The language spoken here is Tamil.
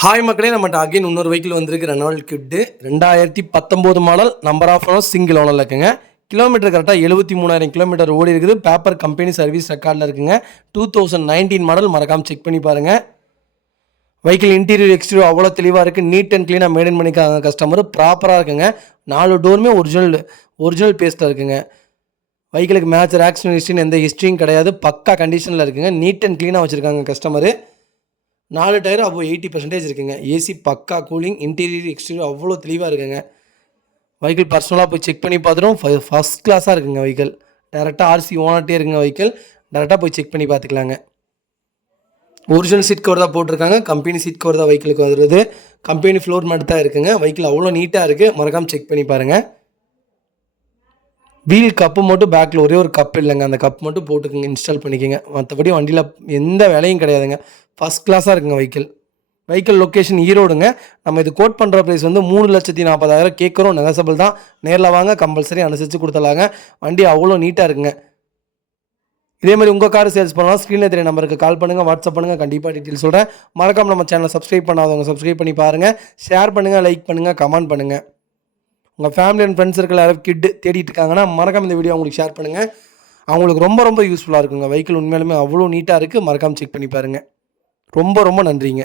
ஹாய் மக்களே, நம்மகிட்ட அகைன் இன்னொரு வெஹிக்கிள் வந்திருக்கு. Renault Kwid 2019 model. Number of owner single ஓனரில் இருக்குங்க. கிலோமீட்டர் கரெக்டாக 73,000 கிலோமீட்டர் ஓடி இருக்குது. பேப்பர் கம்பெனி சர்வீஸ் ரெக்கார்டில் இருக்குங்க. 2019 மாடல். மறக்காமல் செக் பண்ணி பாருங்கள். வெஹிக்கிள் இன்டீரியர் எக்ஸ்டீரியர் அவ்வளோ தெளிவாக இருக்குது. நீட் அண்ட் க்ளீனாக மெயின்டைன் பண்ணிக்காங்க கஸ்டமர். ப்ராப்பராக இருக்குங்க. 4 டோருமே ஒரிஜினல் பேஸ்ட்டில் இருக்குங்க. வெஹிக்கிளுக்கு மேட்ச் ஆக்சிடென்ட் ஹிஸ்ட்ரின்னு எந்த ஹிஸ்ட்ரியும் கிடையாது. பக்கா கண்டிஷனில் இருக்குங்க. நீட் அண்ட் க்ளீனாக வச்சுருக்காங்க கஸ்டமரு. 4 டயர் அப்போ 80% இருக்குங்க. ஏசி பக்கா கூலிங். இன்டீரியர் எக்ஸ்டீரியர் அவ்வளோ தெளிவாக இருக்குங்க. வெஹிக்கிள் பர்சனலாக போய் செக் பண்ணி பார்த்துட்டோம். ஃபஸ்ட் கிளாஸாக இருக்குங்க வெஹிக்கிள். டேரெக்டாக ஆர்சி ஓனர்ட்டே இருக்குங்க வெஹிக்கிள். டேரெக்டாக போய் செக் பண்ணி பார்த்துக்கலாங்க. ஒரிஜினல் சீட் கவர் தான் போட்டிருக்காங்க. கம்பெனி சீட் கவர் தான் வெஹிக்கிளுக்கு வருது. கம்பெனி ஃப்ளோர் மேட் தான் இருக்குங்க. வெஹிக்கிள் அவ்வளோ நீட்டாக இருக்குது. மறக்காமல் செக் பண்ணி பாருங்கள். வீல் கப்பு மட்டும் பேக்கில் ஒரே ஒரு கப் இல்லைங்க. அந்த கப் மட்டும் போட்டுக்கோங்க, இன்ஸ்டால் பண்ணிக்கோங்க. மற்றபடி வண்டியில் எந்த வேலையும் கிடையாதுங்க. ஃபஸ்ட் கிளாஸாக இருக்குங்க வெஹிக்கிள் லொக்கேஷன் ஈரோடுங்க. நம்ம இது கோட் பண்ணுற ப்ரைஸ் வந்து 3,40,000 கேட்குறோம். நெகசபிள் தான். நேரில் வாங்க, கம்பல்சரி அனுசரித்து கொடுத்துலாங்க. வண்டி அவ்வளோ நீட்டாக இருக்குங்க. இதே மாதிரி உங்கள் கார் சேல்ஸ் பண்ணலாம். ஸ்க்ரீனில் தெரிய நம்பருக்கு கால் பண்ணுங்கள், வாட்ஸ்அப் பண்ணுங்கள். கண்டிப்பாக டீட்டெயில் சொல்கிறேன். மறக்காமல் நம்ம சேனலை சப்ஸ்கிரைப் பண்ணாதவங்க சப்ஸ்கிரைப் பண்ணி பாருங்கள். ஷேர் பண்ணுங்கள், லைக் பண்ணுங்கள், கமெண்ட் பண்ணுங்கள். உங்கள் ஃபேமிலி அண்ட் ஃப்ரெண்ட்ஸ் சர்க்கிள் யாராவது கிட்டு தேடிட்டு இருக்காங்கன்னா மறக்காமல் இந்த வீடியோ அவங்களுக்கு ஷேர் பண்ணுங்கள். அவங்களுக்கு ரொம்ப யூஸ்ஃபுல்லாக இருக்குங்க. வெஹிக்கிள் உண்மையிலுமே அவ்வளோ நீட்டாக இருக்குது. மறக்காமல் செக் பண்ணி பாருங்கள். ரொம்ப நன்றிங்க.